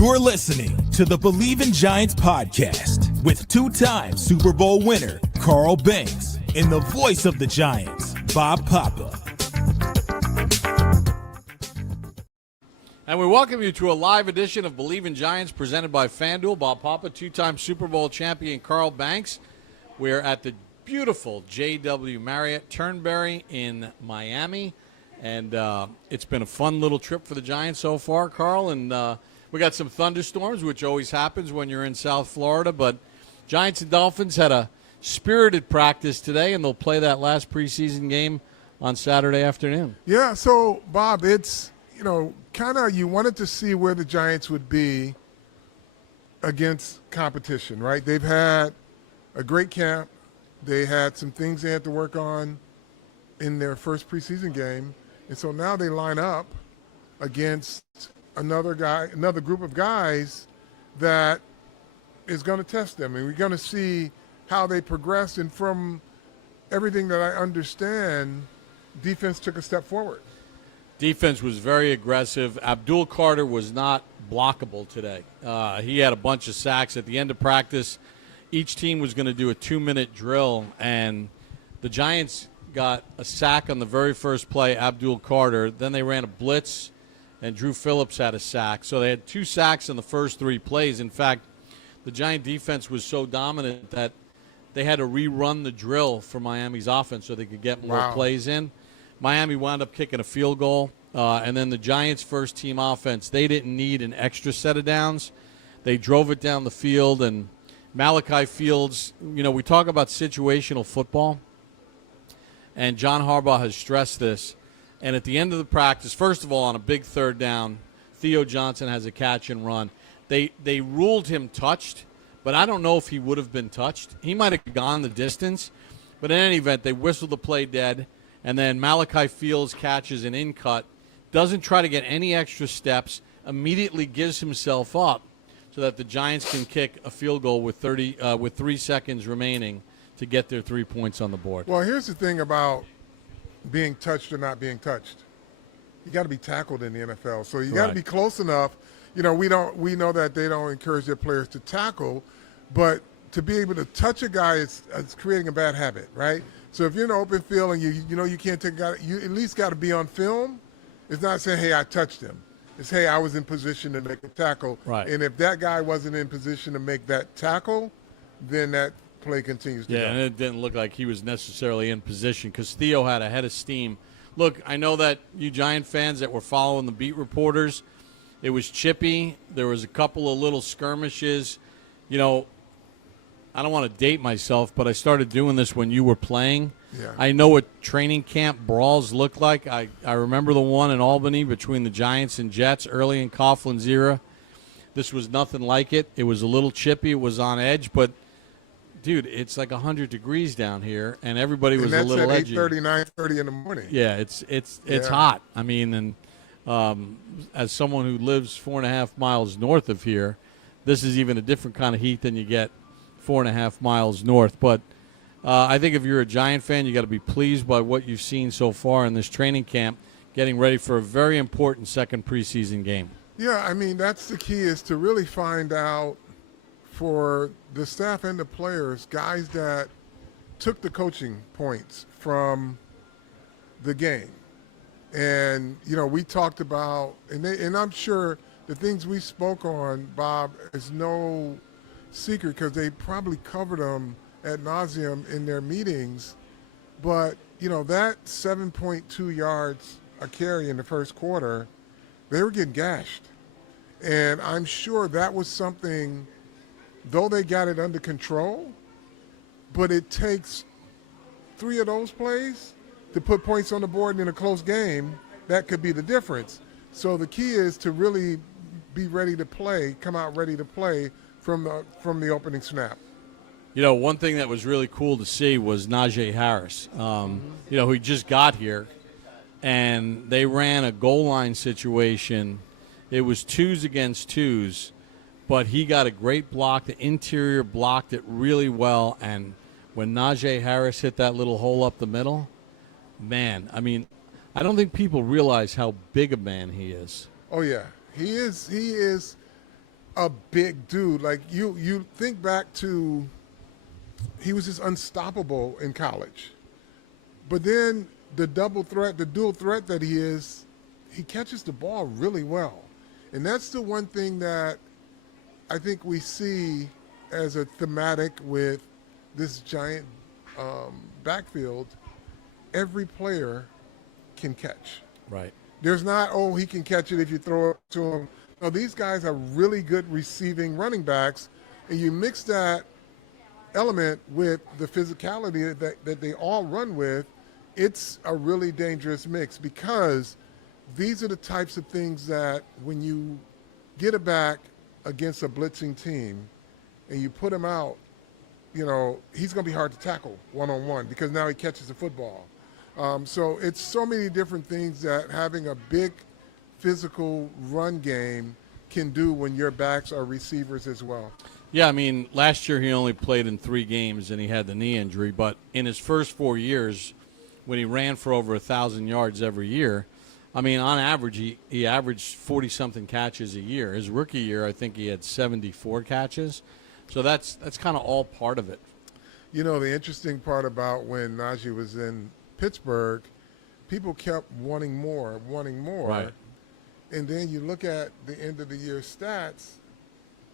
You're listening to the Believe in Giants podcast with two-time Super Bowl winner Carl Banks and the voice of the Giants, Bob Papa. And we welcome you to a live edition of Believe in Giants presented by FanDuel. Bob Papa, two-time Super Bowl champion Carl Banks. We're at the beautiful JW Marriott Turnberry in Miami. And it's been a fun little trip for the Giants so far, Carl. And we got some thunderstorms, which always happens when you're in South Florida. But Giants and Dolphins had a spirited practice today, and they'll play that last preseason game on Saturday afternoon. Yeah, so, Bob, it's, kind of you wanted to see where the Giants would be against competition, right? They've had a great camp. They had some things they had to work on in their first preseason game. And so now they line up against another group of guys that is going to test them. And we're going to see how they progress. And from everything that I understand, defense took a step forward. Defense was very aggressive. Abdul Carter was not blockable today. He had a bunch of sacks at the end of practice. Each team was going to do a 2-minute drill, and the Giants got a sack on the very first play, Abdul Carter. Then they ran a blitz, and Drew Phillips had a sack. So they had 2 sacks in the first 3 plays. In fact, the Giant defense was so dominant that they had to rerun the drill for Miami's offense so they could get more plays in. Miami wound up kicking a field goal, and then the Giants' first-team offense, they didn't need an extra set of downs. They drove it down the field, and Malachi Fields, we talk about situational football, and John Harbaugh has stressed this. And at the end of the practice, first of all, on a big third down, Theo Johnson has a catch and run. They ruled him touched, but I don't know if he would have been touched. He might have gone the distance, but in any event, they whistled the play dead. And then Malachi Fields catches an in-cut, doesn't try to get any extra steps, immediately gives himself up so that the Giants can kick a field goal with 3 seconds remaining to get their 3 points on the board. Well, here's the thing about being touched or not being touched. You got to be tackled in the NFL, so you got to be close enough. We know that they don't encourage their players to tackle, but to be able to touch a guy is creating a bad habit, right? So if you're in an open field and you can't take a guy, you at least got to be on film. It's not saying, hey, I touched him. It's, hey, I was in position to make a tackle. Right. And if that guy wasn't in position to make that tackle, then that play continues to go. Yeah, and it didn't look like he was necessarily in position because Theo had a head of steam. Look, I know that you Giant fans that were following the beat reporters, it was chippy. There was a couple of little skirmishes. I don't want to date myself, but I started doing this when you were playing. Yeah. I know what training camp brawls look like. I remember the one in Albany between the Giants and Jets early in Coughlin's era. This was nothing like it. It was a little chippy. It was on edge. But, dude, it's like 100 degrees down here, and everybody was a little edgy. And that's at 8:30, 9:30 in the morning. Yeah, it's hot. I mean, and as someone who lives 4.5 miles north of here, this is even a different kind of heat than you get 4.5 miles north. But I think if you're a Giant fan, you got to be pleased by what you've seen so far in this training camp, getting ready for a very important second preseason game. Yeah, I mean, that's the key, is to really find out for the staff and the players, guys that took the coaching points from the game. And, we talked about, and I'm sure the things we spoke on, Bob, is no secret because they probably covered them ad nauseum in their meetings. But, that 7.2 yards a carry in the first quarter, they were getting gashed. And I'm sure that was something, though they got it under control, but it takes 3 of those plays to put points on the board in a close game. That could be the difference. So the key is to really be ready to play, come out ready to play from the opening snap. One thing that was really cool to see was Najee Harris, who just got here, and they ran a goal line situation. It was 2s against 2s, but he got a great block. The interior blocked it really well, and when Najee Harris hit that little hole up the middle, man, I mean, I don't think people realize how big a man he is. Oh, yeah. He is a big dude. Like you think back to, he was just unstoppable in college. But then the dual threat that he is, he catches the ball really well. And that's the one thing that I think we see as a thematic with this giant backfield. Every player can catch. Right. There's not, oh, he can catch it if you throw it to him. No, these guys are really good receiving running backs, and you mix that element with the physicality that they all run with, it's a really dangerous mix, because these are the types of things that when you get it back against a blitzing team and you put him out, you know, he's going to be hard to tackle one-on-one because now he catches the football. So it's so many different things that having a big physical run game can do when your backs are receivers as well. Yeah, I mean, last year he only played in 3 games and he had the knee injury, but in his first 4 years, when he ran for over 1,000 yards every year, I mean, on average, he averaged 40-something catches a year. His rookie year, I think he had 74 catches. So that's kind of all part of it. You know, the interesting part about when Najee was in Pittsburgh, people kept wanting more. Right. And then you look at the end of the year stats,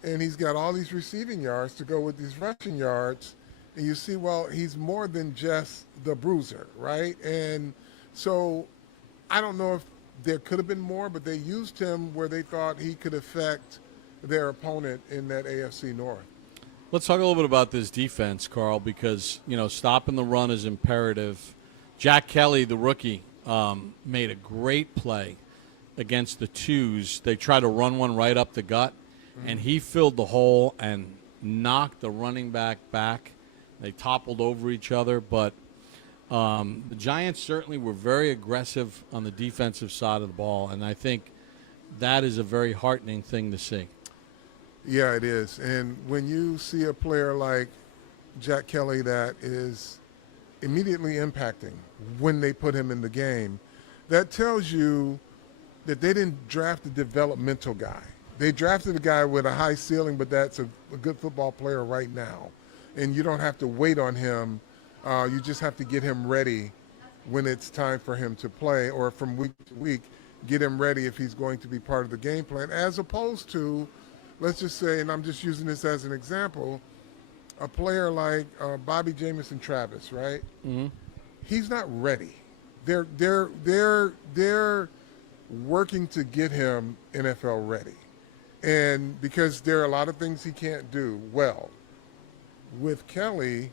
and he's got all these receiving yards to go with these rushing yards. And you see, well, he's more than just the bruiser, right? And so I don't know if there could have been more, but they used him where they thought he could affect their opponent in that AFC North. Let's talk a little bit about this defense, Carl, because, you know, stopping the run is imperative. Jack Kelly, the rookie, made a great play against the twos. They tried to run one right up the gut, and he filled the hole and knocked the running back. They toppled over each other, but the Giants certainly were very aggressive on the defensive side of the ball, and I think that is a very heartening thing to see. Yeah, it is. And when you see a player like Jack Kelly that is immediately impacting when they put him in the game, that tells you that they didn't draft a developmental guy. They drafted a guy with a high ceiling, but that's a good football player right now. And you don't have to wait on him. You just have to get him ready when it's time for him to play, or from week to week, get him ready if he's going to be part of the game plan, as opposed to, let's just say, and I'm just using this as an example, a player like Bobby Jamison Travis, right? Mm-hmm. He's not ready. They're working to get him NFL ready. And because there are a lot of things he can't do well. With Kelly,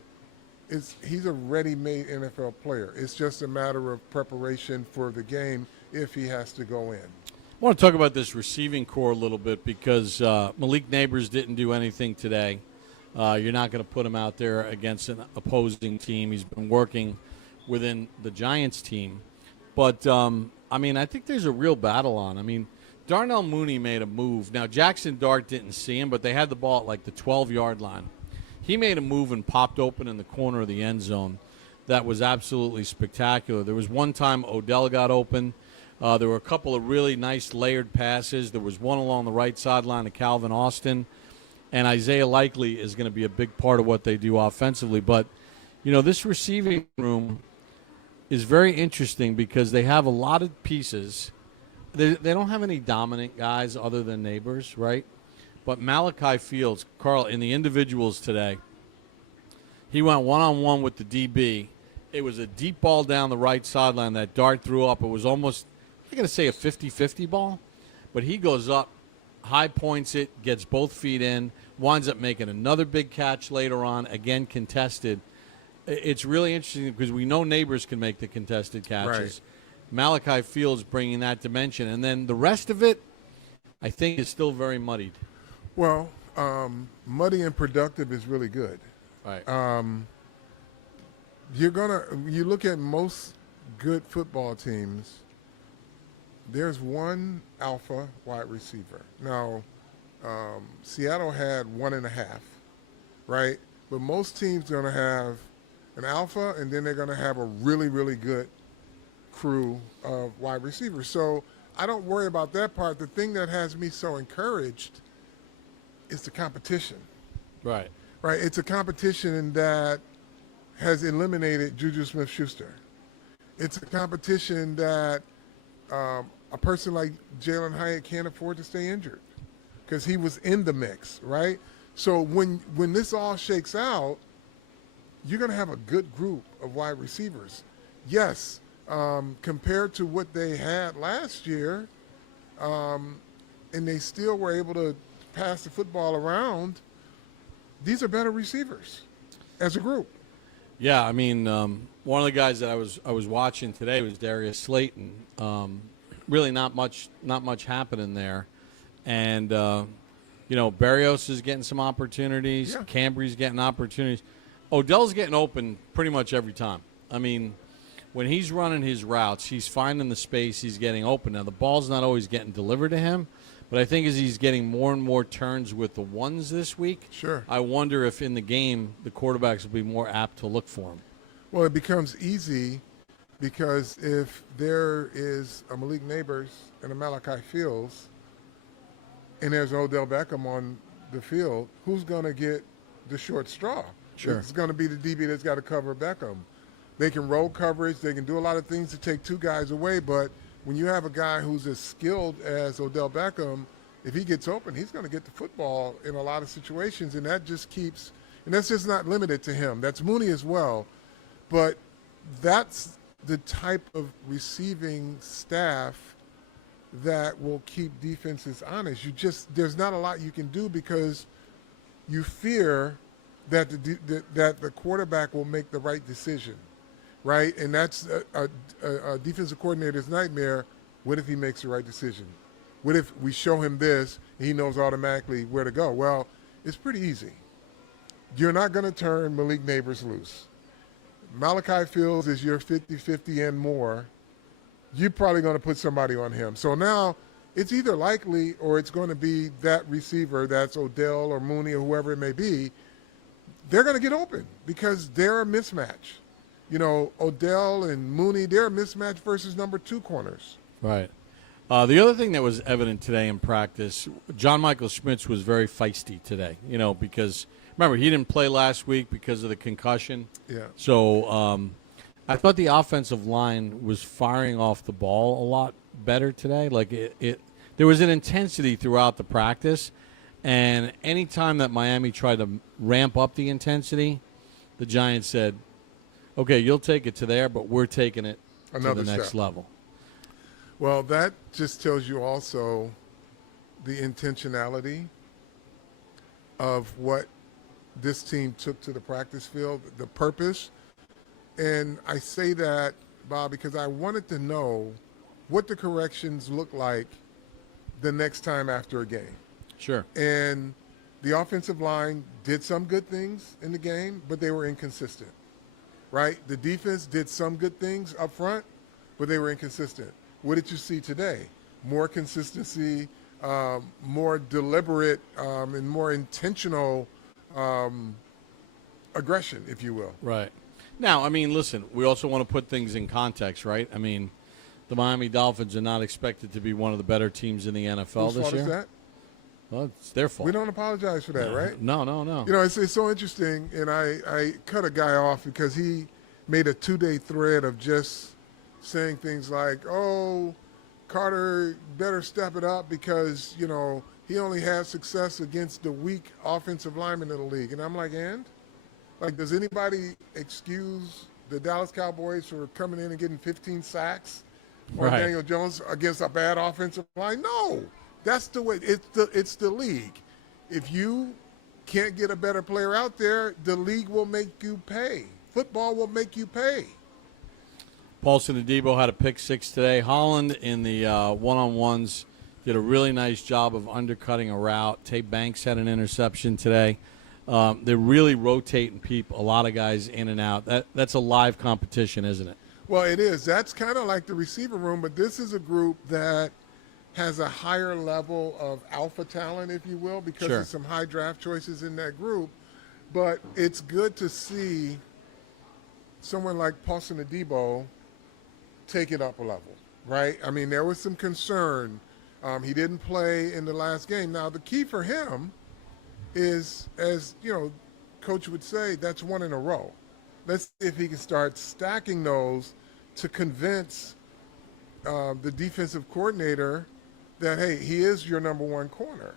he's a ready-made NFL player. It's just a matter of preparation for the game if he has to go in. I want to talk about this receiving core a little bit because Malik Neighbors didn't do anything today. You're not going to put him out there against an opposing team. He's been working within the Giants team. But, I mean, I think there's a real battle on. I mean, Darnell Mooney made a move. Now, Jaxson Dart didn't see him, but they had the ball at like the 12-yard line. He made a move and popped open in the corner of the end zone. That was absolutely spectacular. There was one time Odell got open. There were a couple of really nice layered passes. There was one along the right sideline to Calvin Austin. And Isaiah Likely is going to be a big part of what they do offensively. But, you know, this receiving room is very interesting because they have a lot of pieces. They don't have any dominant guys other than Neighbors, right? But Malachi Fields, Carl, in the individuals today, he went one-on-one with the DB. It was a deep ball down the right sideline that Dart threw up. It was almost, I'm going to say a 50-50 ball. But he goes up, high points it, gets both feet in, winds up making another big catch later on, again contested. It's really interesting because we know Neighbors can make the contested catches. Right. Malachi Fields bringing that dimension. And then the rest of it, I think, is still very muddied. Well, muddy and productive is really good. Right. You look at most good football teams, there's one alpha wide receiver. Now, Seattle had 1.5, right? But most teams are going to have an alpha, and then they're going to have a really, really good crew of wide receivers. So I don't worry about that part. The thing that has me so encouraged is the competition. Right. Right. It's a competition that has eliminated Juju Smith-Schuster. It's a competition that a person like Jalen Hyatt can't afford to stay injured because he was in the mix, right? So when this all shakes out, you're going to have a good group of wide receivers. Yes, compared to what they had last year, and they still were able to pass the football around, these are better receivers as a group. Yeah, I mean, one of the guys that I was watching today was Darius Slayton. Really, not much happening there, and Berrios is getting some opportunities. Yeah. Cambry's getting opportunities. Odell's getting open pretty much every time. I mean, when he's running his routes, he's finding the space. He's getting open. Now the ball's not always getting delivered to him, but I think as he's getting more and more turns with the ones this week, Sure. I wonder if in the game the quarterbacks will be more apt to look for him. Well, it becomes easy because if there is a Malik Neighbors and a Malachi Fields and there's Odell Beckham on the field, who's going to get the short straw? Sure. It's going to be the DB that's got to cover Beckham. They can roll coverage. They can do a lot of things to take two guys away, but when you have a guy who's as skilled as Odell Beckham, if he gets open, he's going to get the football in a lot of situations, and that just keeps – and that's just not limited to him. That's Mooney as well. But that's the type of receiving staff that will keep defenses honest. There's not a lot you can do because you fear that the quarterback will make the right decision, right? And that's a defensive coordinator's nightmare. What if he makes the right decision? What if we show him this and he knows automatically where to go? Well, it's pretty easy. You're not going to turn Malik Neighbors loose. Malachi Fields is your 50-50 and more. You're probably going to put somebody on him. So now it's either likely or it's going to be that receiver, that's Odell or Mooney or whoever it may be, they're going to get open because they're a mismatch. Odell and Mooney, they're a mismatch versus number 2 corners. Right. The other thing that was evident today in practice, John Michael Schmitz was very feisty today, because remember, he didn't play last week because of the concussion. Yeah. So I thought the offensive line was firing off the ball a lot better today. Like there was an intensity throughout the practice, and any time that Miami tried to ramp up the intensity, the Giants said, okay, you'll take it to there, but we're taking it to the next level. Well, that just tells you also the intentionality of what this team took to the practice field, the purpose. And I say that, Bob, because I wanted to know what the corrections look like the next time after a game. Sure. And the offensive line did some good things in the game, but they were inconsistent, right? The defense did some good things up front, but they were inconsistent. What did you see today? More consistency, more deliberate, and more intentional aggression, if you will. Right. Now, I mean, listen, we also want to put things in context, right? I mean, the Miami Dolphins are not expected to be one of the better teams in the NFL Whose this fault year. is that? Well, it's their fault. We don't apologize for that, right? No. It's so interesting, and I cut a guy off because he made a 2-day thread of just saying things like, oh, Carter better step it up because, he only has success against the weak offensive linemen in the league. And I'm like, does anybody excuse the Dallas Cowboys for coming in and getting 15 sacks or Right. Daniel Jones against a bad offensive line? No, that's the way. It's the league. If you can't get a better player out there, the league will make you pay. Football will make you pay. Paulson and Adebo had a pick 6 today. Holland in the one-on-ones did a really nice job of undercutting a route. Tate Banks had an interception today. They're really rotating a lot of guys in and out. That's a live competition, isn't it? Well, it is. That's kind of like the receiver room, but this is a group that has a higher level of alpha talent, if you will, because Sure. there's some high draft choices in that group. But it's good to see someone like Paulson and Adebo take it up a level, right? I mean, there was some concern. He didn't play in the last game. Now, the key for him is, as you know, Coach would say, that's one in a row. Let's see if he can start stacking those to convince the defensive coordinator that, hey, he is your number one corner.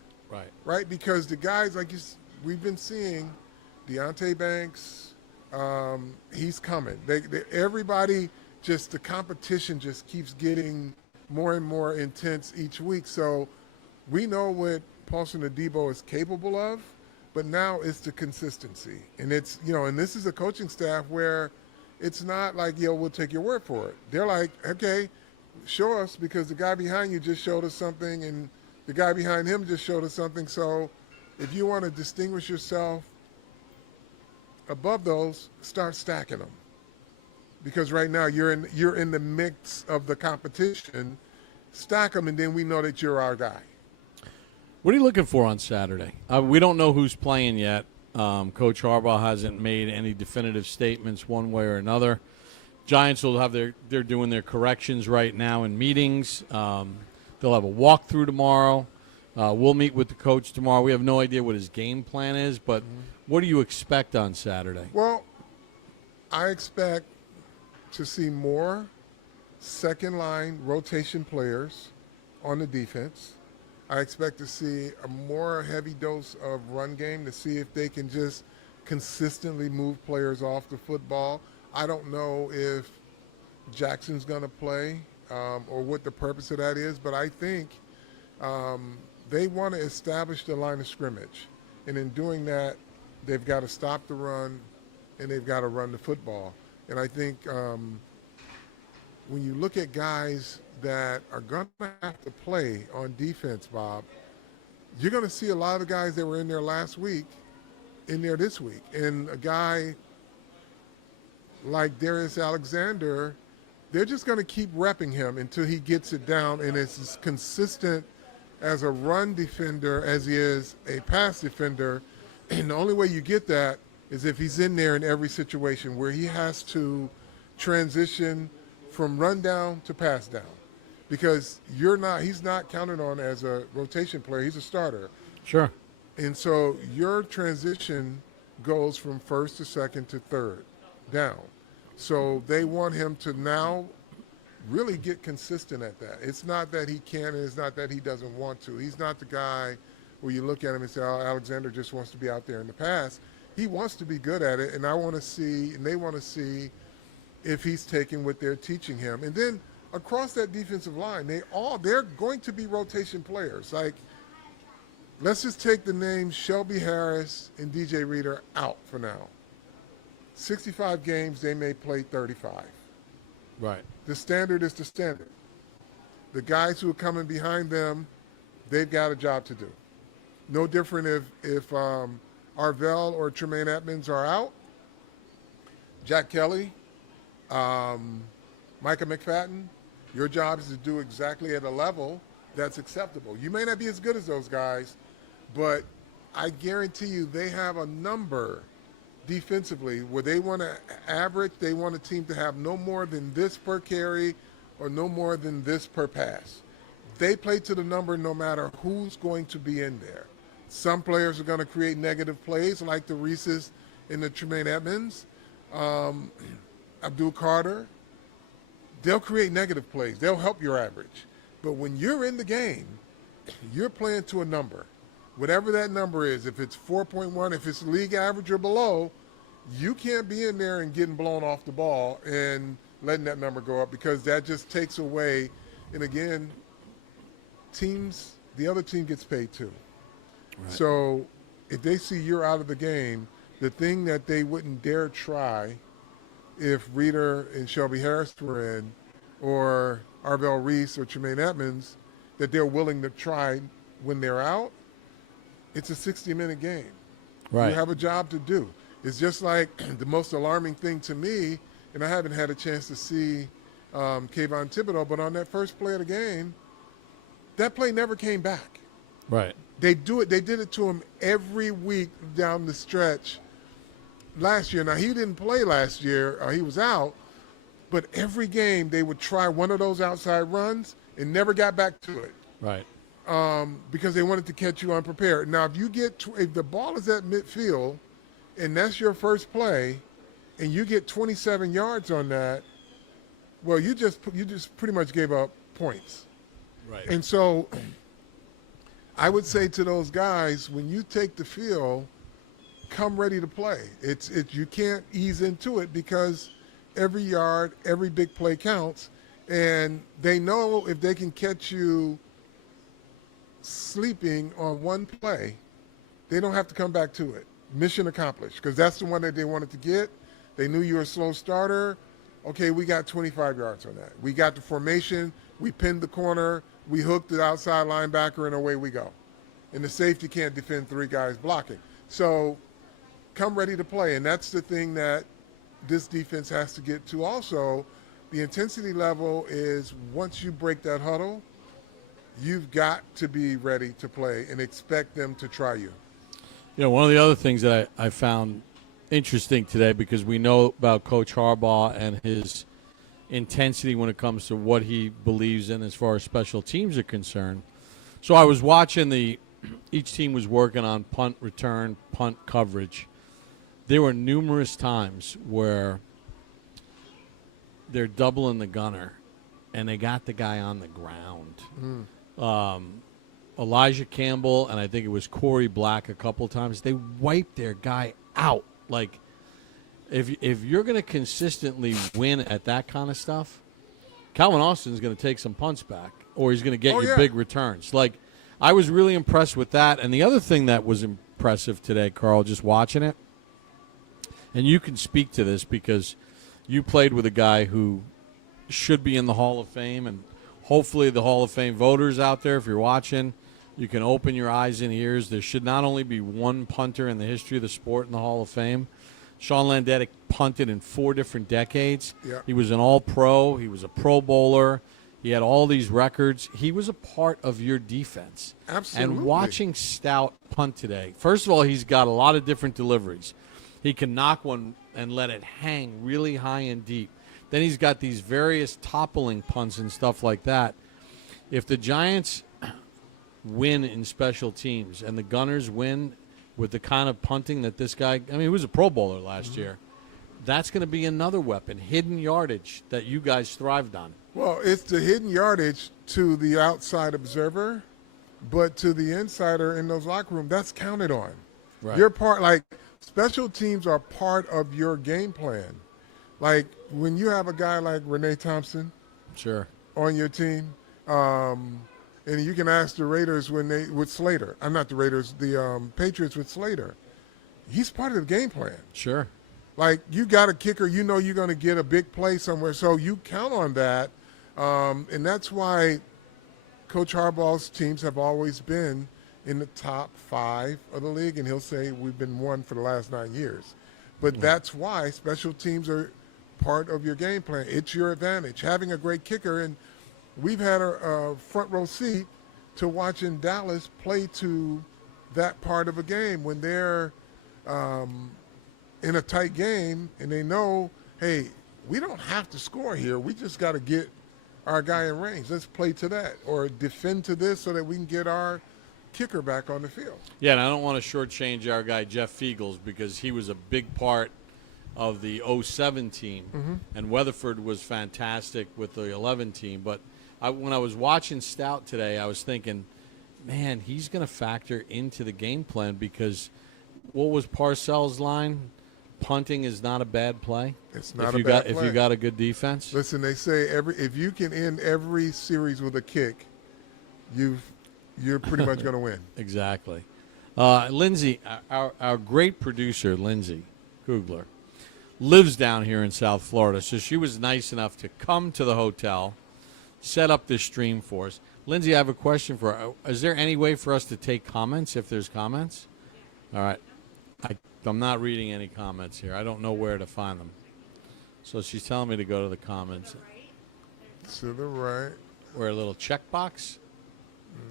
Right? Because the guys, like we've been seeing, Deonte Banks, he's coming. Everybody, just the competition just keeps getting more and more intense each week. So we know what Paulson Adebo is capable of, but now it's the consistency. And it's, and this is a coaching staff where it's not like, we'll take your word for it. They're like, okay, show us, because the guy behind you just showed us something and the guy behind him just showed us something. So if you want to distinguish yourself above those, start stacking them. Because right now you're in the mix of the competition. Stack them, and then we know that you're our guy. What are you looking for on Saturday? We don't know who's playing yet. Coach Harbaugh hasn't made any definitive statements one way or another. Giants will have they're doing their corrections right now in meetings. They'll have a walkthrough tomorrow. We'll meet with the coach tomorrow. We have no idea what his game plan is, but what do you expect on Saturday? Well, I expect to see more second-line rotation players on the defense. I expect to see a more heavy dose of run game to see if they can just consistently move players off the football. I don't know if Jackson's going to play or what the purpose of that is, but I think they want to establish the line of scrimmage. And in doing that, they've got to stop the run and they've got to run the football. And I think when you look at guys that are going to have to play on defense, Bob, you're going to see a lot of guys that were in there last week in there this week. And a guy like Darius Alexander, they're just going to keep repping him until he gets it down and is as consistent as a run defender as he is a pass defender. And the only way you get that is if he's in there in every situation where he has to transition from run down to pass down, because he's not counted on as a rotation player. He's a starter. Sure. And so your transition goes from first to second to third down. So they want him to now really get consistent at that. It's not that he can, and it's not that he doesn't want to. He's not the guy where you look at him and say, oh, Alexander just wants to be out there in the pass. He wants to be good at it, and they want to see if he's taking what they're teaching him. And then across that defensive line, they're going to be rotation players. Like, let's just take the names Shelby Harris and DJ Reader out for now. 65 games, they may play 35. Right. The standard is the standard. The guys who are coming behind them, they've got a job to do. No different if Arvell or Tremaine Edmonds are out. Jack Kelly, Micah McFadden, your job is to do exactly at a level that's acceptable. You may not be as good as those guys, but I guarantee you they have a number defensively where they want to average, they want a team to have no more than this per carry or no more than this per pass. They play to the number no matter who's going to be in there. Some players are going to create negative plays like the Reeses and the Tremaine Edmonds, Abdul Carter. They'll create negative plays. They'll help your average. But when you're in the game, you're playing to a number. Whatever that number is, if it's 4.1, if it's league average or below, you can't be in there and getting blown off the ball and letting that number go up, because that just takes away. And again, the other team gets paid too. Right. So if they see you're out of the game, the thing that they wouldn't dare try if Reader and Shelby Harris were in, or Arvell Reese or Tremaine Edmonds, that they're willing to try when they're out, it's a 60-minute game. Right. You have a job to do. It's just like the most alarming thing to me, and I haven't had a chance to see Kayvon Thibodeau, but on that first play of the game, that play never came back. Right. They did it to him every week down the stretch last year. Now, he didn't play last year. He was out. But every game they would try one of those outside runs and never got back to it. Right. because they wanted to catch you unprepared. Now, if the ball is at midfield and that's your first play, and you get 27 yards on that, well, you just pretty much gave up points. Right. And so I would say to those guys, when you take the field, come ready to play. You can't ease into it because every yard, every big play counts, and they know if they can catch you sleeping on one play, they don't have to come back to it. Mission accomplished, because that's the one that they wanted to get. They knew you were a slow starter. Okay, we got 25 yards on that. We got the formation. We pinned the corner. We hooked the outside linebacker, and away we go. And the safety can't defend three guys blocking. So come ready to play, and that's the thing that this defense has to get to also. The intensity level is once you break that huddle, you've got to be ready to play and expect them to try you. You know, one of the other things that I found interesting today, because we know about Coach Harbaugh and his intensity when it comes to what he believes in as far as special teams are concerned. So I was watching each team was working on punt return, punt coverage. There were numerous times where they're doubling the gunner and they got the guy on the ground. Elijah Campbell and I think it was Corey Black a couple times, they wiped their guy out. Like, if you're going to consistently win at that kind of stuff, Calvin Austin's going to take some punts back, or he's going to get you big returns. Like, I was really impressed with that. And the other thing that was impressive today, Carl, just watching it, and you can speak to this because you played with a guy who should be in the Hall of Fame, and hopefully the Hall of Fame voters out there, if you're watching, you can open your eyes and ears. There should not only be one punter in the history of the sport in the Hall of Fame. Sean Landetti punted in 4 different decades. Yeah. He was an all-pro. He was a Pro Bowler. He had all these records. He was a part of your defense. Absolutely. And watching Stout punt today, first of all, he's got a lot of different deliveries. He can knock one and let it hang really high and deep. Then he's got these various toppling punts and stuff like that. If the Giants win in special teams and the Gunners win with the kind of punting that this guy, I mean, he was a Pro Bowler last year, that's going to be another weapon, hidden yardage that you guys thrived on. Well, it's the hidden yardage to the outside observer, but to the insider in those locker rooms, that's counted on. Right. You're part, like, special teams are part of your game plan. Like, when you have a guy like Renee Thompson on your team, and you can ask the Raiders with Slater. I'm not the Raiders, the Patriots with Slater. He's part of the game plan. Sure. Like, you got a kicker, you know you're going to get a big play somewhere, so you count on that. And that's why Coach Harbaugh's teams have always been in the top 5 of the league, and he'll say we've been 1 for the last 9 years. But that's why special teams are part of your game plan. It's your advantage. Having a great kicker, and we've had a front row seat to watching Dallas play to that part of a game when they're in a tight game and they know, hey, we don't have to score here. We just got to get our guy in range. Let's play to that or defend to this so that we can get our kicker back on the field. Yeah, and I don't want to shortchange our guy Jeff Fiegels because he was a big part of the 07 team, and Weatherford was fantastic with the 11 team. But when I was watching Stout today, I was thinking, man, he's going to factor into the game plan because what was Parcells' line? Punting is not a bad play. It's not a bad play. If you got a good defense. Listen, they say if you can end every series with a kick, you're pretty much going to win. Exactly. Lindsay, our great producer, Lindsay Kugler, lives down here in South Florida, so she was nice enough to come to the hotel, set up this stream for us. Lindsay, I have a question for her. Is there any way for us to take comments if there's comments? All right. I'm not reading any comments here. I don't know where to find them. So she's telling me to go to the comments. To the right. Or a little checkbox?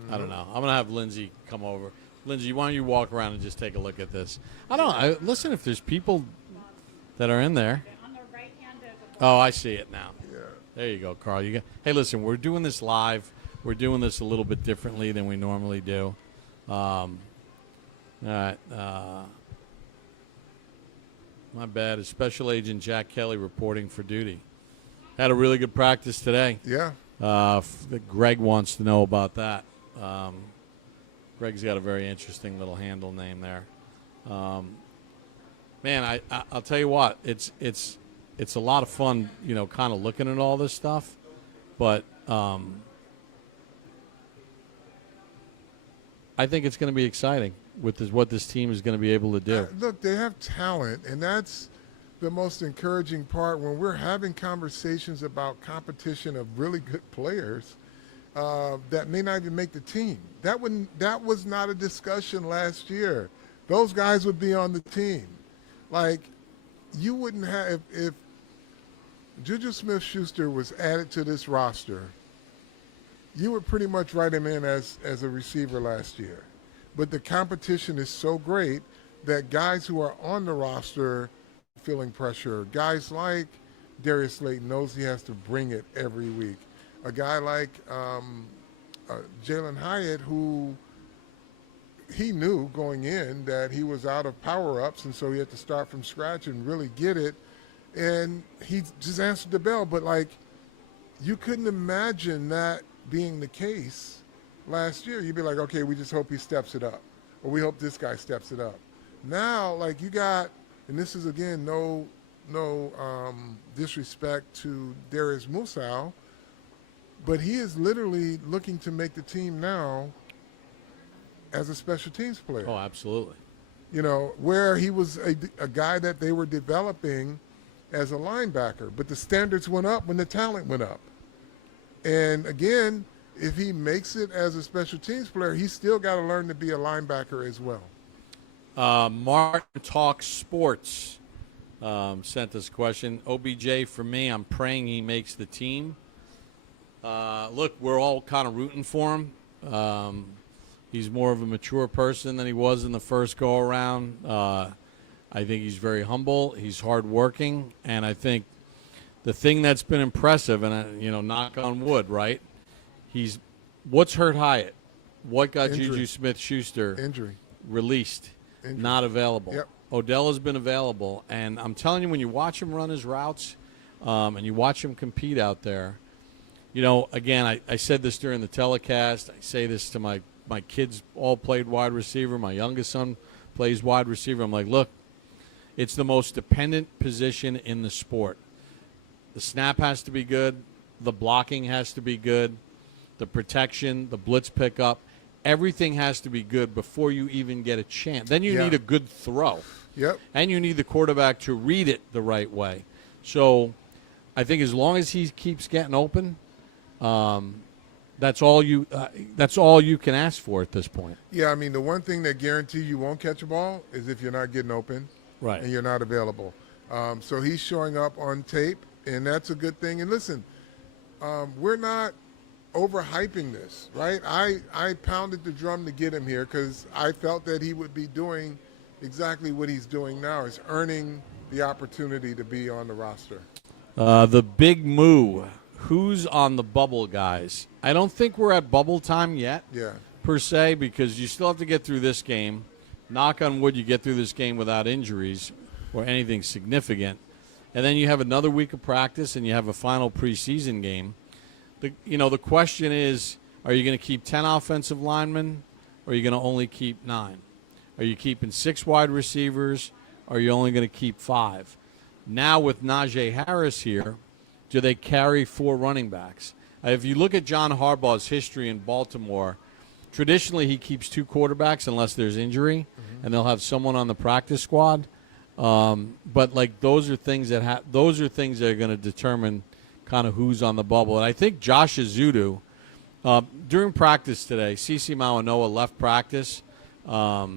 I don't know. I'm going to have Lindsay come over. Lindsay, why don't you walk around and just take a look at this? I don't know. Listen, if there's people that are in there. On the right hand of the Oh, I see it now. Yeah. There you go, Carl. Hey, listen, we're doing this live. we're doing this a little bit differently than we normally do. All right. My bad. Is Special Agent Jack Kelly reporting for duty. Had a really good practice today. Yeah. Greg wants to know about that. Greg's got a very interesting little handle name there. Man, I'll tell you what. It's a lot of fun, kind of looking at all this stuff. But I think it's going to be exciting with what this team is going to be able to do. Look, they have talent, and that's the most encouraging part when we're having conversations about competition of really good players that may not even make the team. That was not a discussion last year. Those guys would be on the team. Like, you wouldn't have if Juju Smith-Schuster was added to this roster, you would pretty much write him in as a receiver last year. But the competition is so great that guys who are on the roster feeling pressure, guys like Darius Slayton knows he has to bring it every week. A guy like Jalen Hyatt, who he knew going in that he was out of power-ups, and so he had to start from scratch and really get it. And he just answered the bell. But, like, you couldn't imagine that being the case last year. You'd be like, okay, we just hope he steps it up, or we hope this guy steps it up. Now, like, you got, and this is, again, no disrespect to Darius Musow, but he is literally looking to make the team now as a special teams player. Oh, absolutely. Where he was a guy that they were developing as a linebacker, but the standards went up when the talent went up. And again, if he makes it as a special teams player, he's still got to learn to be a linebacker as well. Martin Talks Sports sent us a question. OBJ, for me, I'm praying he makes the team. Look, we're all kind of rooting for him. He's more of a mature person than he was in the first go-around. I think he's very humble. He's hardworking. And I think the thing that's been impressive, and, knock on wood, right, what's hurt Hyatt? What got Injury. Juju Smith-Schuster Injury. Released? Injury. Not available. Yep. Odell has been available. And I'm telling you, when you watch him run his routes and you watch him compete out there, again, I said this during the telecast. I say this to my kids all played wide receiver. My youngest son plays wide receiver. I'm like, look, it's the most dependent position in the sport. The snap has to be good. The blocking has to be good. The protection, the blitz pickup, everything has to be good before you even get a chance. Then you need a good throw. Yep. And you need the quarterback to read it the right way. So I think as long as he keeps getting open, that's all you can ask for at this point. Yeah, I mean, the one thing that guarantees you won't catch a ball is if you're not getting open, right, and you're not available. So he's showing up on tape, and that's a good thing. And listen, we're not overhyping this, right? I pounded the drum to get him here because I felt that he would be doing exactly what he's doing now, is earning the opportunity to be on the roster. The big moo. Who's on the bubble, guys? I don't think we're at bubble time yet, per se, because you still have to get through this game. Knock on wood, you get through this game without injuries or anything significant. And then you have another week of practice and you have a final preseason game. The question is, are you going to keep 10 offensive linemen or are you going to only keep 9? Are you keeping 6 wide receivers or are you only going to keep 5? Now with Najee Harris here, do they carry 4 running backs? If you look at John Harbaugh's history in Baltimore, traditionally he keeps 2 quarterbacks unless there's injury, and they'll have someone on the practice squad. But like those are things that are going to determine kind of who's on the bubble. And I think Josh Azudu, during practice today, CeCe Mawanoa left practice. I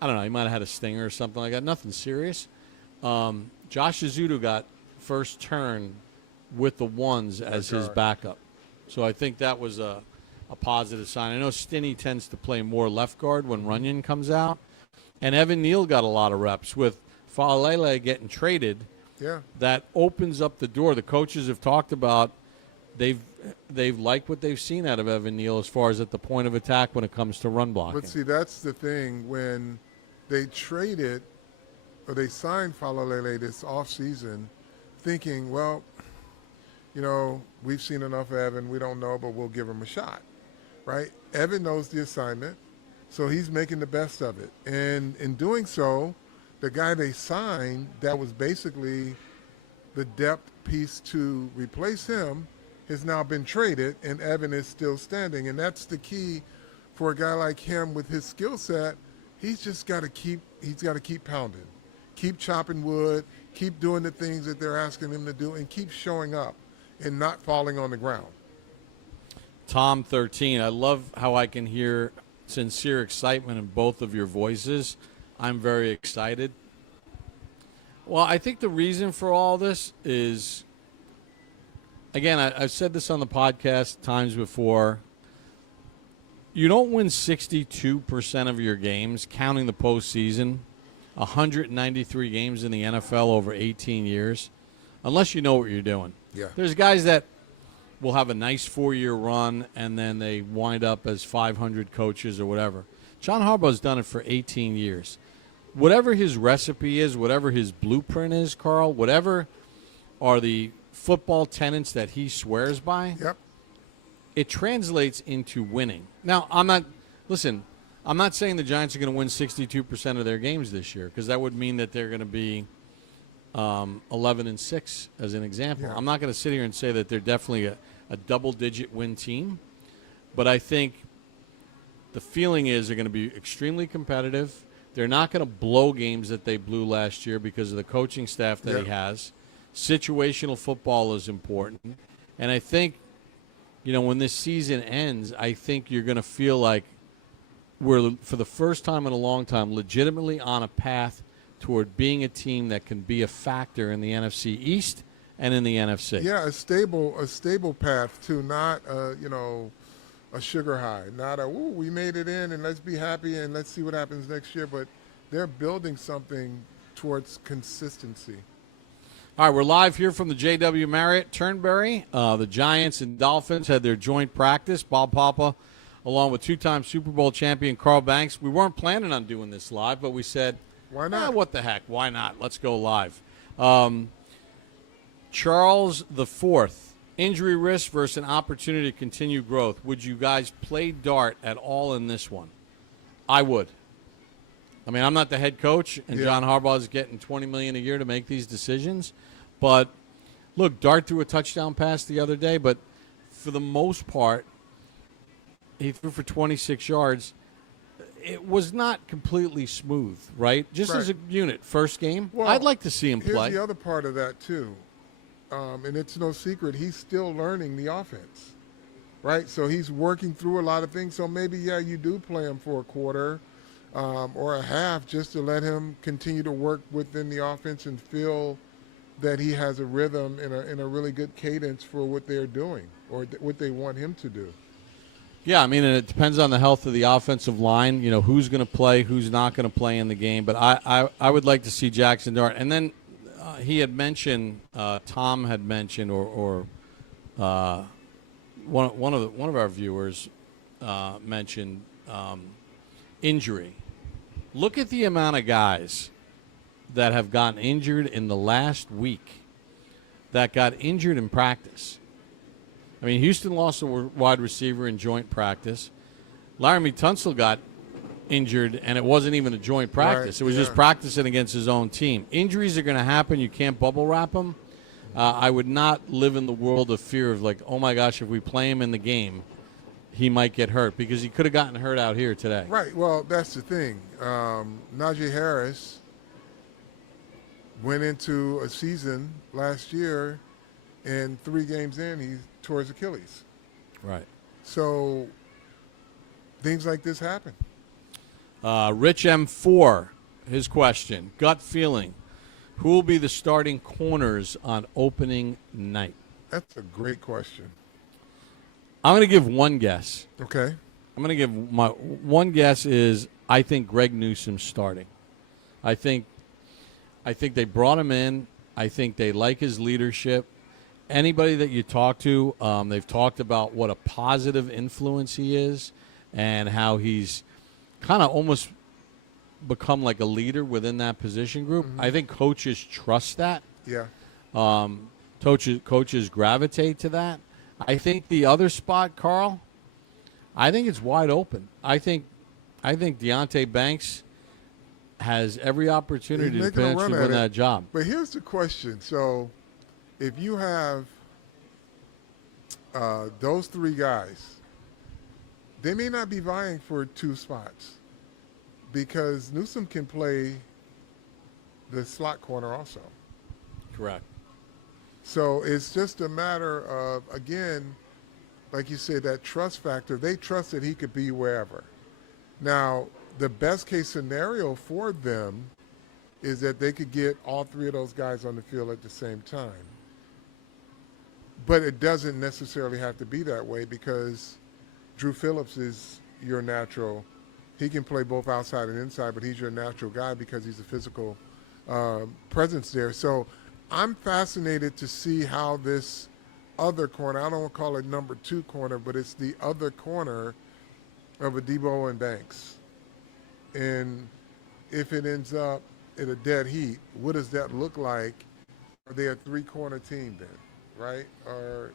don't know, he might have had a stinger or something like that. Nothing serious. Josh Azudu got first turn with the ones as his backup. So I think that was a positive sign. I know Stinney tends to play more left guard when Runyon comes out. And Evan Neal got a lot of reps with Fa'alele getting traded. Yeah. That opens up the door. The coaches have talked about they've liked what they've seen out of Evan Neal as far as at the point of attack when it comes to run blocking. But see, that's the thing. When they traded or they signed Falalele this offseason, thinking, well, you know, we've seen enough of Evan. We don't know, but we'll give him a shot, right? Evan knows the assignment, so he's making the best of it. And in doing so, the guy they signed that was basically the depth piece to replace him has now been traded, and Evan is still standing. And that's the key for a guy like him with his skill set. He's just got to keep pounding, keep chopping wood, keep doing the things that they're asking him to do, and keep showing up and not falling on the ground. Tom 13, I love how I can hear sincere excitement in both of your voices. I'm very excited. Well, I think the reason for all this is, again, I've said this on the podcast times before. You don't win 62% of your games, counting the postseason, 193 games in the NFL over 18 years, unless you know what you're doing. Yeah. There's guys that will have a nice 4-year run, and then they wind up as 500 coaches or whatever. John Harbaugh's done it for 18 years. Whatever his recipe is, whatever his blueprint is, Carl, whatever are the football tenets that he swears by, Yep. it translates into winning. Now, I'm not saying the Giants are going to win 62% of their games this year, because that would mean that they're going to be 11-6 as an example. Yeah. I'm not going to sit here and say that they're definitely a double-digit win team, but I think the feeling is they're going to be extremely competitive. They're not going to blow games that they blew last year because of the coaching staff that he has. Situational football is important. And I think, you know, when this season ends, I think you're going to feel like we're, for the first time in a long time, legitimately on a path toward being a team that can be a factor in the NFC East and in the NFC. Yeah, a stable path to not, a sugar high, not we made it in and let's be happy and let's see what happens next year. But they're building something towards consistency. All right, we're live here from the JW Marriott Turnberry. The Giants and Dolphins had their joint practice. Bob Papa, along with two-time Super Bowl champion Carl Banks. We weren't planning on doing this live, but we said, why not? What the heck? Why not? Let's go live. Charles IV. Injury risk versus an opportunity to continue growth. Would you guys play Dart at all in this one? I would. I mean, I'm not the head coach, and John Harbaugh is getting $20 million a year to make these decisions. But, look, Dart threw a touchdown pass the other day, but for the most part, he threw for 26 yards. It was not completely smooth, right? Just as a unit, first game. Well, I'd like to see him play. Here's the other part of that, too. And it's no secret, he's still learning the offense, right? So he's working through a lot of things. So maybe, you do play him for a quarter or a half just to let him continue to work within the offense and feel that he has a rhythm in a really good cadence for what they're doing or what they want him to do. Yeah, I mean, and it depends on the health of the offensive line, you know, who's going to play, who's not going to play in the game. But I would like to see Jaxson Dart. And then he had mentioned, Tom had mentioned, or one of our viewers mentioned injury. Look at the amount of guys that have gotten injured in the last week that got injured in practice. I mean, Houston lost a wide receiver in joint practice. Laramie Tunsil got injured, and it wasn't even a joint practice. It was just practicing against his own team. Injuries are going to happen. You can't bubble wrap them. I would not live in the world of fear of, like, oh, my gosh, if we play him in the game, he might get hurt, because he could have gotten hurt out here today. Right. Well, that's the thing. Najee Harris went into a season last year, and 3 games in, he tore his Achilles. Right. So things like this happen. Rich M4, his question, gut feeling, who will be the starting corners on opening night? That's a great question. I'm going to give one guess. Okay. I'm going to give my one guess is I think Greg Newsom's starting. I think they brought him in. I think they like his leadership. anybody that you talk to, they've talked about what a positive influence he is and how he's kind of almost become like a leader within that position group. Mm-hmm. I think coaches trust that. Yeah. Coaches gravitate to that. I think the other spot, Carl, I think it's wide open. I think Deonte Banks has every opportunity to potentially win that job. But here's the question. So if you have those three guys, they may not be vying for 2 spots because Newsome can play the slot corner also. Correct. So it's just a matter of, again, like you said, that trust factor. They trust that he could be wherever. Now, the best case scenario for them is that they could get all 3 of those guys on the field at the same time. But it doesn't necessarily have to be that way because Drew Phillips is your natural. He can play both outside and inside, but he's your natural guy because he's a physical presence there. So I'm fascinated to see how this other corner, I don't want to call it number 2 corner, but it's the other corner of Adebo and Banks. And if it ends up in a dead heat, what does that look like? Are they a 3-corner team then, right? Or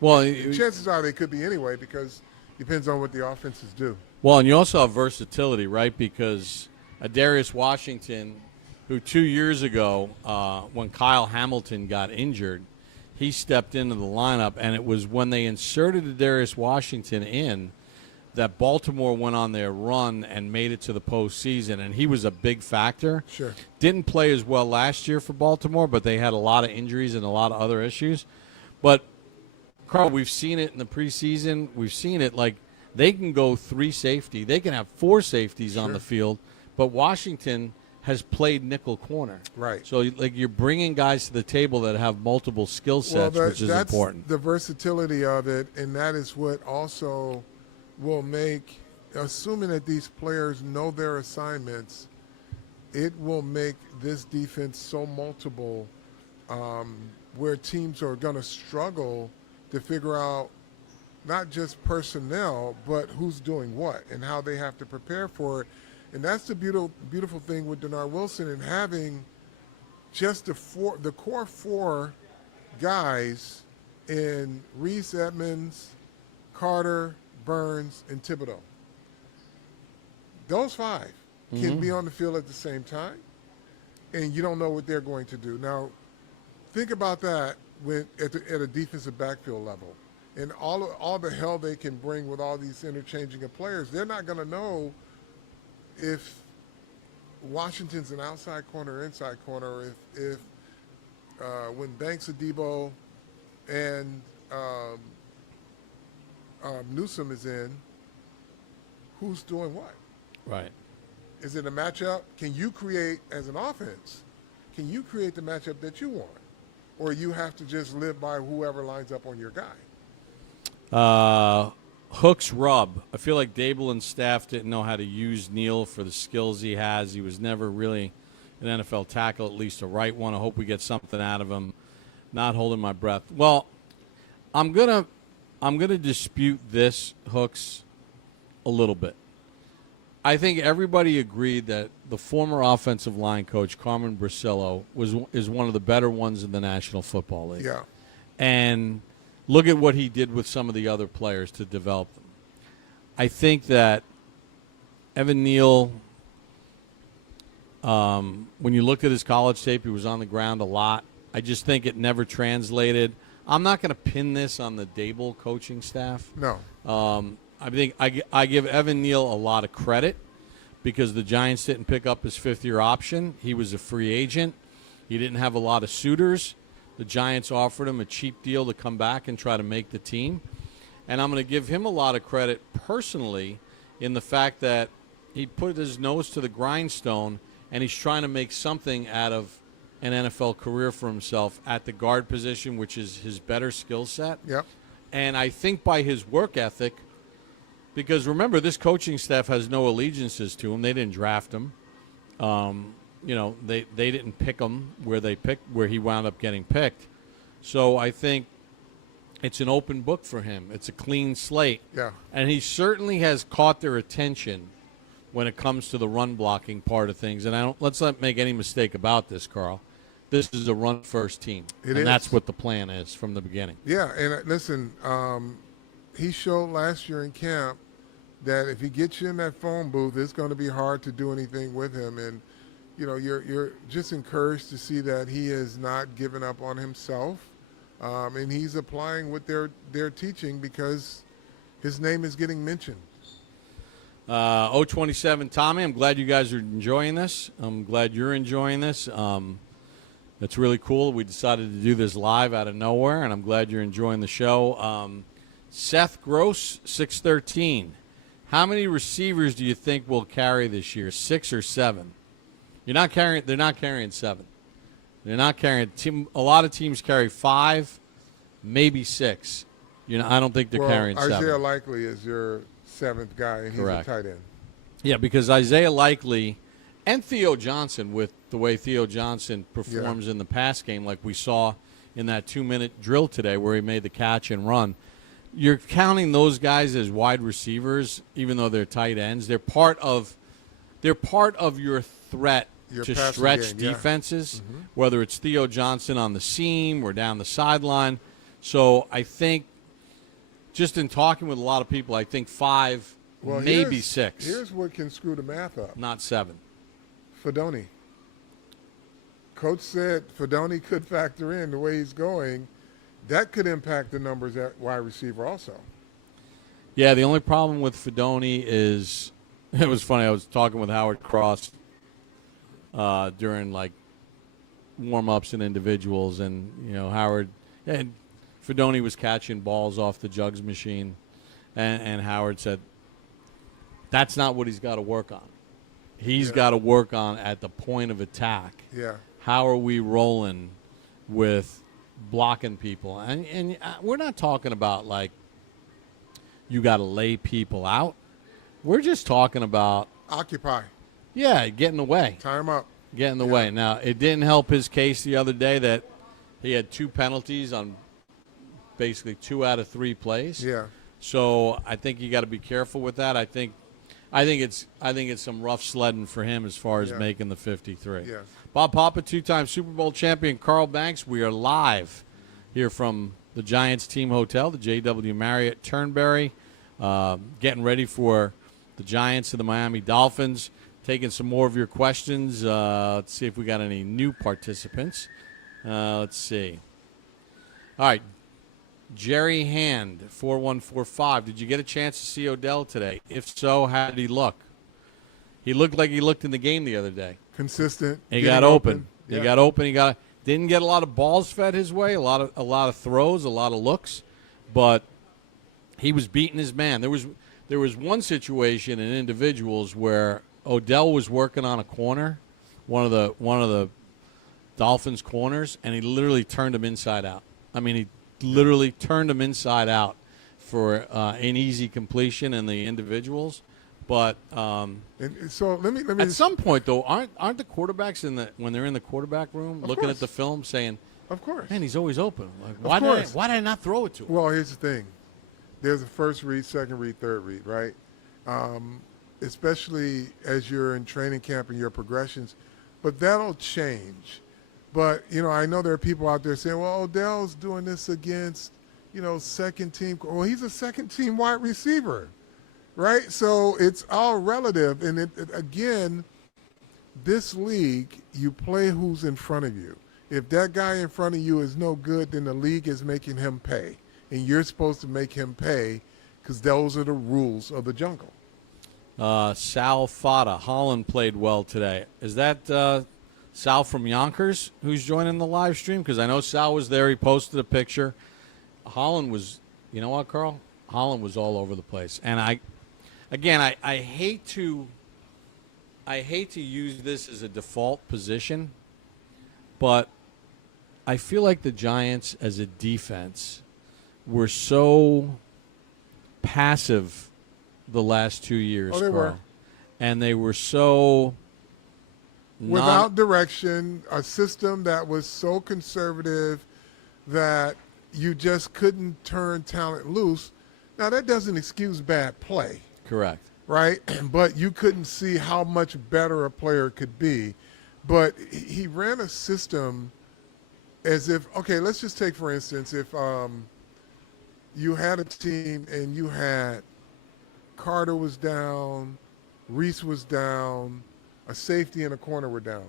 chances are they could be anyway because it depends on what the offenses do. Well, and you also have versatility, right? Because Darius Washington, who 2 years ago, when Kyle Hamilton got injured, he stepped into the lineup, and it was when they inserted Darius Washington in that Baltimore went on their run and made it to the postseason, and he was a big factor. Sure. Didn't play as well last year for Baltimore, but they had a lot of injuries and a lot of other issues. But, Carl, we've seen it in the preseason. We've seen it like they can go 3 safety. They can have 4 safeties on the field, but Washington has played nickel corner. Right. So, like, you're bringing guys to the table that have multiple skill sets, which is important. The versatility of it, and that is what also will make, assuming that these players know their assignments, it will make this defense so multiple where teams are going to struggle to figure out not just personnel, but who's doing what and how they have to prepare for it. And that's the beautiful thing with Denard Wilson and having just the core 4 guys in Reese Edmonds, Carter, Burns, and Thibodeau. Those 5 can be on the field at the same time, and you don't know what they're going to do. Now, think about that at a defensive backfield level. And all the hell they can bring with all these interchanging of players, they're not going to know if Washington's an outside corner or inside corner, if when Banks, Adebo, and Newsome is in, who's doing what? Right. Is it a matchup? Can you create, as an offense, can you create the matchup that you want? Or you have to just live by whoever lines up on your guy? Hooks rub. I feel like Dable and staff didn't know how to use Neal for the skills he has. He was never really an NFL tackle, at least a right one. I hope we get something out of him. Not holding my breath. Well, I'm gonna dispute this, Hooks, a little bit. I think everybody agreed that the former offensive line coach, Carmen Brasillo, is one of the better ones in the National Football League. Yeah. And look at what he did with some of the other players to develop them. I think that Evan Neal, when you looked at his college tape, he was on the ground a lot. I just think it never translated. I'm not going to pin this on the Dable coaching staff. No. I think I give Evan Neal a lot of credit because the Giants didn't pick up his 5th-year option. He was a free agent. He didn't have a lot of suitors. The Giants offered him a cheap deal to come back and try to make the team. And I'm going to give him a lot of credit personally in the fact that he put his nose to the grindstone and he's trying to make something out of an NFL career for himself at the guard position, which is his better skill set. Yep. And I think by his work ethic, because remember, this coaching staff has no allegiances to him. They didn't draft him. They didn't pick him where he wound up getting picked. So I think it's an open book for him. It's a clean slate. Yeah. And he certainly has caught their attention when it comes to the run blocking part of things. And let's not make any mistake about this, Carl. This is a run-first team. And that's what the plan is from the beginning. Yeah, and listen, he showed last year in camp that if he gets you in that phone booth, it's going to be hard to do anything with him. And, you know, you're just encouraged to see that he has not given up on himself. And he's applying what they're teaching because his name is getting mentioned. 027 Tommy, I'm glad you guys are enjoying this. I'm glad you're enjoying this. It's really cool. We decided to do this live out of nowhere, and I'm glad you're enjoying the show. Seth Gross, 613. How many receivers do you think will carry this year, 6 or 7? They're not carrying 7. They're not carrying. A lot of teams carry 5, maybe 6. I don't think they're carrying 7. Isaiah Likely is your 7th guy, and he's Correct. a tight end. Yeah, because Isaiah Likely and Theo Johnson, with the way Theo Johnson performs in the pass game, like we saw in that 2-minute drill today where he made the catch and run, you're counting those guys as wide receivers, even though they're tight ends. They're part of your threat to stretch defenses, whether it's Theo Johnson on the seam or down the sideline. So I think, just in talking with a lot of people, I think 5, maybe 6. Here's what can screw the math up. Not 7. Fedoni. Coach said Fedoni could factor in the way he's going. That could impact the numbers at wide receiver also. Yeah, the only problem with Fedoni is, it was funny, I was talking with Howard Cross during, like, warm-ups and individuals, and, Howard and Fedoni was catching balls off the jugs machine, and Howard said, that's not what he's got to work on. He's got to work on at the point of attack. Yeah. How are we rolling with blocking people? And we're not talking about, like, you got to lay people out. We're just talking about occupy. Yeah, get in the way. Tie him up. Get in the way. Now, it didn't help his case the other day that he had 2 penalties on basically 2 out of 3 plays. Yeah. So I think you got to be careful with that. I think it's some rough sledding for him as far as making the 53. Yeah. Bob Papa, 2-time Super Bowl champion Carl Banks. We are live here from the Giants Team Hotel, the JW Marriott Turnberry, getting ready for the Giants and the Miami Dolphins. Taking some more of your questions. Let's see if we got any new participants. Let's see. All right. Jerry Hand, 4145. Did you get a chance to see Odell today? If so, how did he look? He looked like he looked in the game the other day. Consistent. He got open. He got open. Didn't get a lot of balls fed his way, a lot of throws, a lot of looks, but he was beating his man. There was one situation in individuals where Odell was working on a corner, one of the Dolphins corners, and he literally turned him inside out. I mean, he literally turned him inside out for an easy completion in the individuals. But and so let me at some point though, aren't the quarterbacks when they're in the quarterback room looking at the film saying, "Of course, man, he's always open. Like, why did I not throw it to him?" Well, here's the thing: there's a first read, second read, third read, right? Especially as you're in training camp and your progressions, but that'll change. But, I know there are people out there saying, well, Odell's doing this against, second team. Well, he's a second team wide receiver, right? So it's all relative. And again, this league, you play who's in front of you. If that guy in front of you is no good, then the league is making him pay. And you're supposed to make him pay because those are the rules of the jungle. Sal Fata, Holland played well today. Is that Sal from Yonkers who's joining the live stream? Because I know Sal was there. He posted a picture. Holland was, you know what, Carl? Holland was all over the place. And I hate to use this as a default position, but I feel like the Giants as a defense were so passive the last 2 years. Oh, they were. And they were so without direction, a system that was so conservative, that you just couldn't turn talent loose. Now, that doesn't excuse bad play, Correct. right? But you couldn't see how much better a player could be. But he ran a system as if, okay, let's just take, for instance, if you had a team and you had Carter was down, Reese was down, a safety and a corner were down,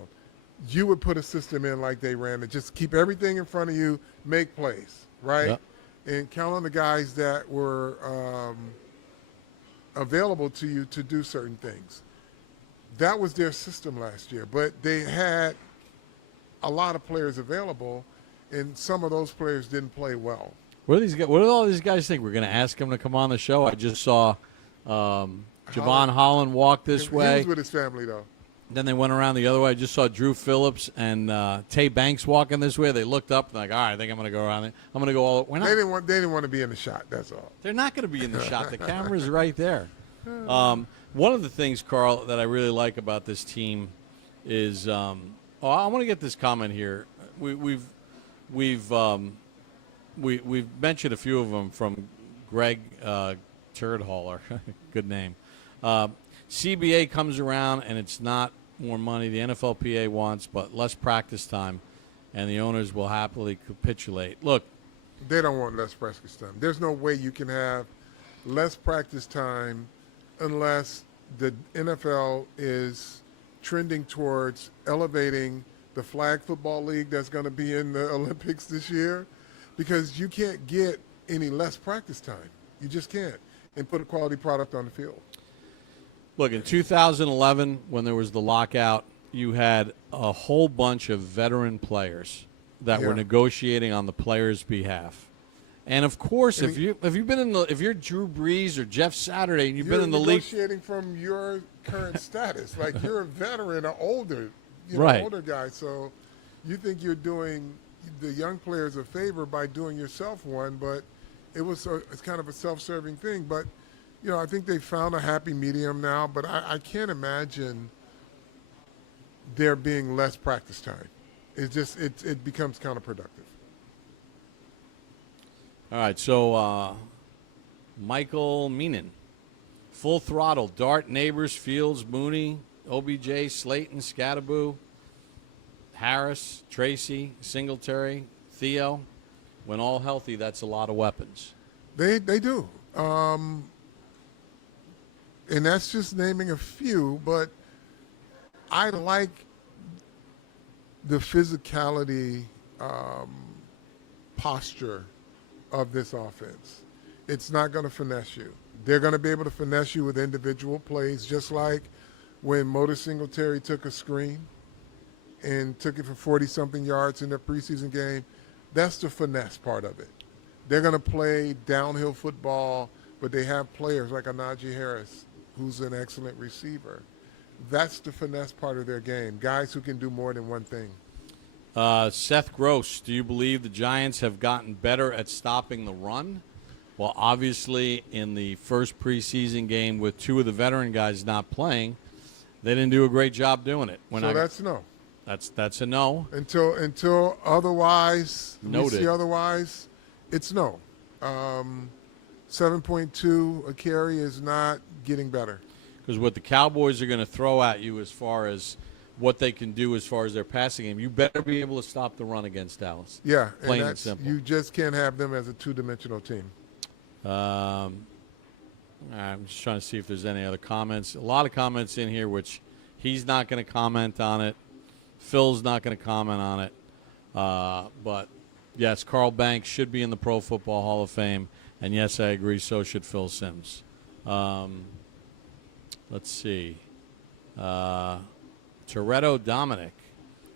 you would put a system in like they ran to just keep everything in front of you, make plays, right? Yep. And count on the guys that were available to you to do certain things. That was their system last year, but they had a lot of players available, and some of those players didn't play well. What do all these guys think? We're going to ask him to come on the show. I just saw Javon Holland walk this way. He was with his family, though. Then they went around the other way. I just saw Drew Phillips and Tay Banks walking this way. They looked up and like, all right, I think I'm going to go around there. I'm going to go all. We're not, They didn't want to be in the shot. That's all. They're not going to be in the shot. The camera's right there. One of the things, Carl, that I really like about this team is, I want to get this comment here. We've mentioned a few of them from Greg Turdhaller. Good name. CBA comes around and it's not more money the NFLPA wants, but less practice time, and the owners will happily capitulate. Look, they don't want less practice time. There's no way you can have less practice time unless the NFL is trending towards elevating the flag football league that's going to be in the Olympics this year, because you can't get any less practice time. You just can't, and put a quality product on the field. Look, in 2011, when there was the lockout, you had a whole bunch of veteran players that were negotiating on the players' behalf. And of course, if you're Drew Brees or Jeff Saturday and you've been in the league, negotiating from your current status, like you're a veteran, an older, older guy. So you think you're doing the young players a favor by doing yourself one, but it's kind of a self-serving thing. But I think they found a happy medium now. But I can't imagine there being less practice time. It becomes counterproductive. All right, so Michael Meenan, full throttle, Dart, Neighbors, Fields, Mooney, OBJ, Slayton, Scattaboo, Harris, Tracy, Singletary, Theo. When all healthy, that's a lot of weapons. They do. And that's just naming a few, but I like the physicality posture of this offense. It's not going to finesse you. They're going to be able to finesse you with individual plays, just like when Motor Singletary took a screen and took it for 40-something yards in their preseason game. That's the finesse part of it. They're going to play downhill football, but they have players like a Najee Harris, who's an excellent receiver. That's the finesse part of their game, guys who can do more than one thing. Seth Gross, do you believe the Giants have gotten better at stopping the run? Well, obviously, in the first preseason game with two of the veteran guys not playing, they didn't do a great job doing it. That's no. That's a no. Until otherwise, Noted. we see otherwise, it's no. 7.2 a carry is not getting better. Because what the Cowboys are going to throw at you as far as what they can do as far as their passing game, you better be able to stop the run against Dallas. Yeah, plain and and simple. You just can't have them as a two-dimensional team. I'm just trying to see if there's any other comments. A lot of comments in here, which he's not going to comment on it. Phil's not going to comment on it. But, yes, Carl Banks should be in the Pro Football Hall of Fame. And, yes, I agree, so should Phil Simms. Let's see. Toretto Dominic.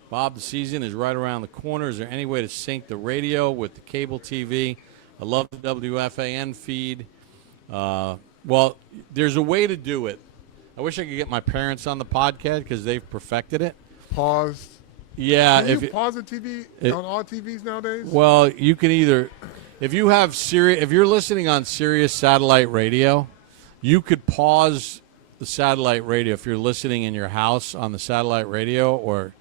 Bob, the season is right around the corner. Is there any way to sync the radio with the cable TV? I love the WFAN feed. Well, there's a way to do it. I wish I could get my parents on the podcast because they've perfected it. Pause. Yeah. Can you pause the TV on all TVs nowadays? Well, you can either, if you have if you're listening on Sirius satellite radio, you could pause the satellite radio if you're listening in your house on the satellite radio, or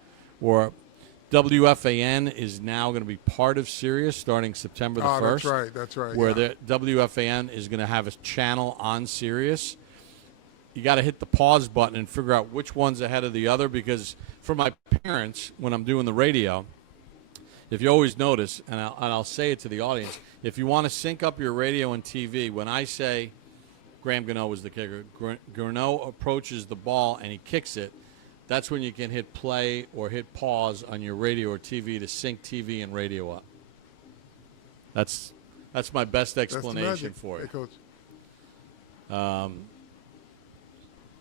WFAN is now going to be part of Sirius starting September the 1st. That's right. Where the WFAN is going to have a channel on Sirius. You got to hit the pause button and figure out which one's ahead of the other, because for my parents, when I'm doing the radio, if you always notice, and I'll say it to the audience, if you want to sync up your radio and TV, when I say Graham Gano was the kicker, Gano approaches the ball and he kicks it, that's when you can hit play or hit pause on your radio or TV to sync TV and radio up. That's my best explanation for it. Hey, Coach.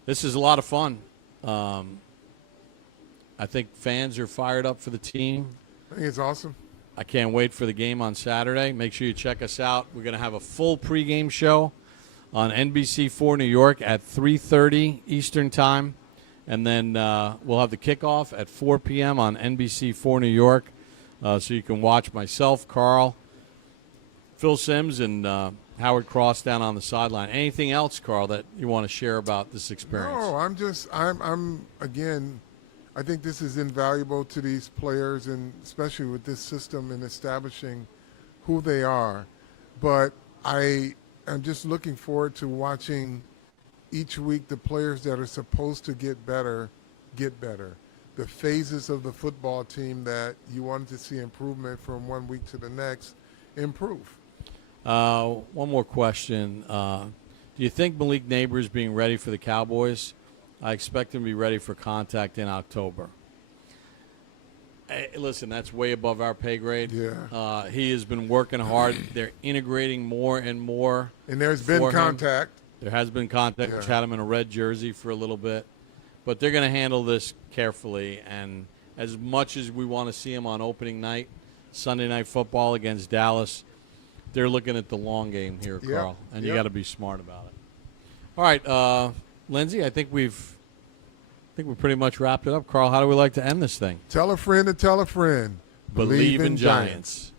This is a lot of fun. I think fans are fired up for the team. I think it's awesome. I can't wait for the game on Saturday. Make sure you check us out. We're going to have a full pregame show on NBC4 New York at 3:30 Eastern Time. And then we'll have the kickoff at 4 p.m. on NBC4 New York. So you can watch myself, Carl, Phil Simms, and Howard Cross down on the sideline. Anything else, Carl, that you want to share about this experience? No, I'm again, I think this is invaluable to these players, and especially with this system and establishing who they are. But I am just looking forward to watching each week the players that are supposed to get better. The phases of the football team that you wanted to see improvement from one week to the next improve. One more question. Do you think Malik Neighbors being ready for the Cowboys? I expect him to be ready for contact in October. Hey, listen, that's way above our pay grade. Yeah. He has been working hard. They're integrating more and more. And there's been contact. There has been contact. Yeah. Which had him in a red jersey for a little bit. But they're going to handle this carefully. And as much as we want to see him on opening night, Sunday Night Football against Dallas, they're looking at the long game here, Carl. And you got to be smart about it. All right, Lindsay, I think we pretty much wrapped it up. Carl, how do we like to end this thing? Tell a friend to tell a friend. Believe in Giants.